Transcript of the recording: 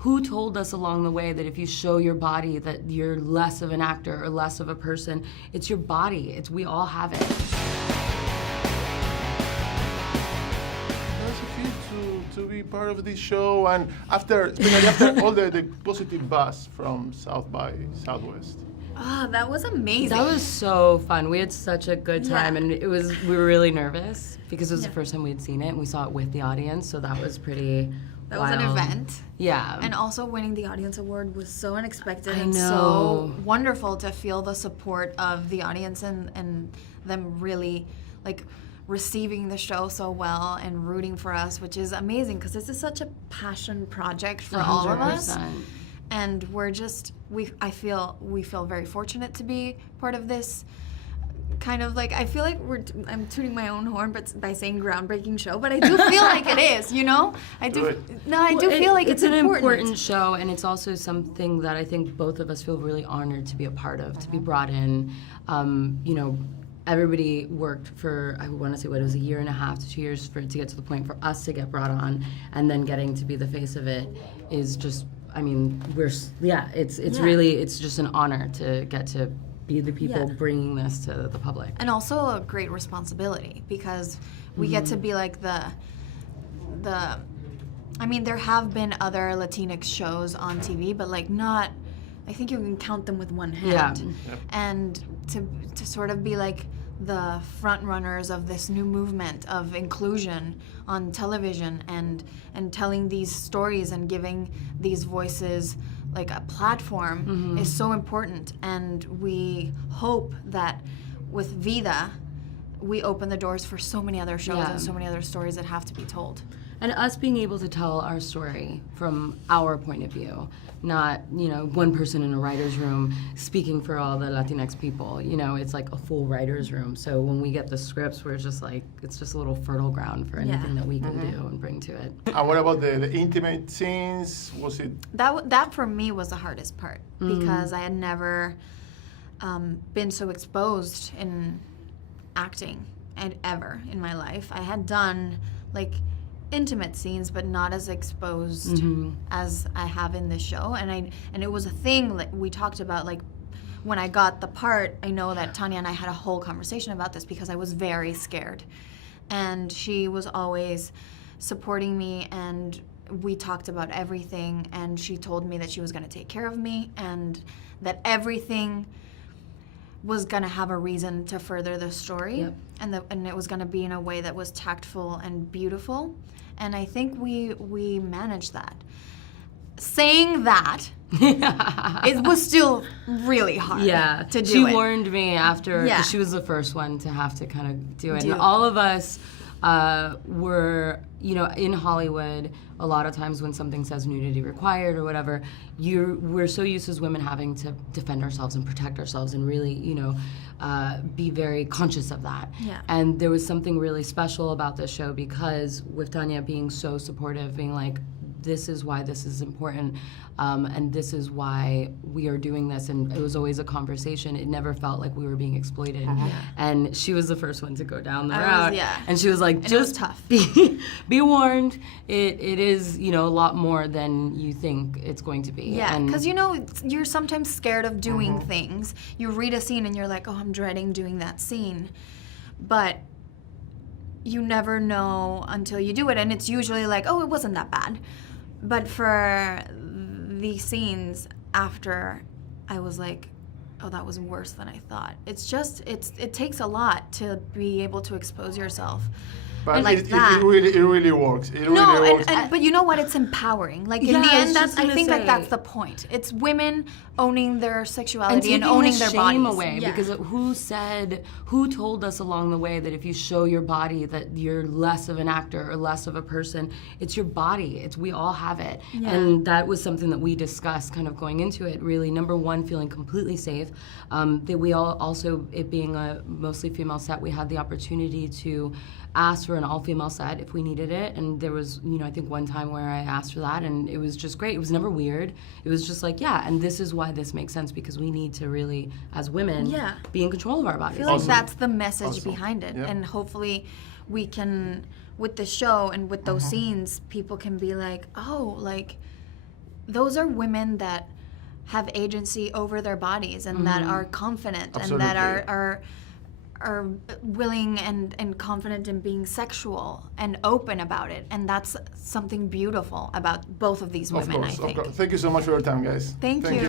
who told us along the way that if you show your body that you're less of an actor or less of a person? It's your body. We all have it. To be part of this show, and especially after all the positive buzz from South by Southwest. Ah, that was amazing. That was so fun. We had such a good time, and we were really nervous because it was the first time we had seen it, and we saw it with the audience, so that was pretty That wild. was an event. Yeah. And also winning the audience award was so unexpected I and know. so wonderful to feel the support of the audience and them really like receiving the show so well and rooting for us, which is amazing because this is such a passion project for all of us. 100%. And I feel we feel very fortunate to be part of this kind of like, I feel like I'm tooting my own horn but by saying groundbreaking show, but I do feel like it is, you know? I do feel like it's an important. important show, and it's also something that I think both of us feel really honored to be a part of, to be brought in. You know, everybody worked for, I want to say, what, it was 1.5 years to 2 years to get to the point for us to get brought on, and then getting to be the face of it is just, I mean, it's just an honor to get to be the people bringing this to the public. And also a great responsibility because we get to be like the I mean, there have been other Latinx shows on TV, but like not, I think you can count them with one hand. Yeah. And to sort of be like the front runners of this new movement of inclusion on television and telling these stories and giving these voices like a platform is so important. And we hope that with Vida, we open the doors for so many other shows and so many other stories that have to be told. And us being able to tell our story from our point of view, not, you know, one person in a writer's room speaking for all the Latinx people. You know, it's like a full writer's room. So when we get the scripts, we're just like, it's just a little fertile ground for anything that we can do and bring to it. And what about the intimate scenes? Was it? That for me was the hardest part because I had never been so exposed in acting ever in my life. I had done like intimate scenes, but not as exposed as I have in this show. And it was a thing that we talked about, like when I got the part, I know that Tanya and I had a whole conversation about this because I was very scared. And she was always supporting me, and we talked about everything, and she told me that she was gonna take care of me and that everything was gonna have a reason to further the story, and it was gonna be in a way that was tactful and beautiful, and I think we managed that. Saying that, it was still really hard to do she it. warned me after, because she was the first one to have to kind of do it. And it. all of us were, you know, in Hollywood, a lot of times when something says nudity required or whatever, we're so used as women having to defend ourselves and protect ourselves and really, you know, be very conscious of that. Yeah. And there was something really special about this show because with Tanya being so supportive, being like, this is why this is important, and this is why we are doing this, and it was always a conversation. It never felt like we were being exploited. And she was the first one to go down the route. And she was like, and just it was tough. Be warned, it is, you know, a lot more than you think it's going to be. Yeah, because you know, you're sometimes scared of doing things. You read a scene and you're like, oh, I'm dreading doing that scene. But you never know until you do it, and it's usually like, oh, it wasn't that bad. But for the scenes after, I was like, oh, that was worse than I thought. It's just, it takes a lot to be able to expose yourself. But like it really works. It really works. But you know what? It's empowering. Like in the end, I think like that's the point. It's women owning their sexuality and owning their bodies. And taking the shame away, because who told us along the way that if you show your body that you're less of an actor or less of a person? It's your body. We all have it. And that was something that we discussed kind of going into it. Really, number one, feeling completely safe. That we all also, it being a mostly female set, we had the opportunity to ask for an all-female set if we needed it, and there was, you know, I think one time where I asked for that, and it was just great. It was never weird. It was just like, yeah, and this is why this makes sense, because we need to really, as women, be in control of our bodies. I feel like that's the message behind it, and hopefully we can, with the show and with those scenes, people can be like, oh, like, those are women that have agency over their bodies and that are confident and that are willing and confident in being sexual and open about it. And that's something beautiful about both of these women, I think. Of course. Thank you so much for your time, guys. Thank you.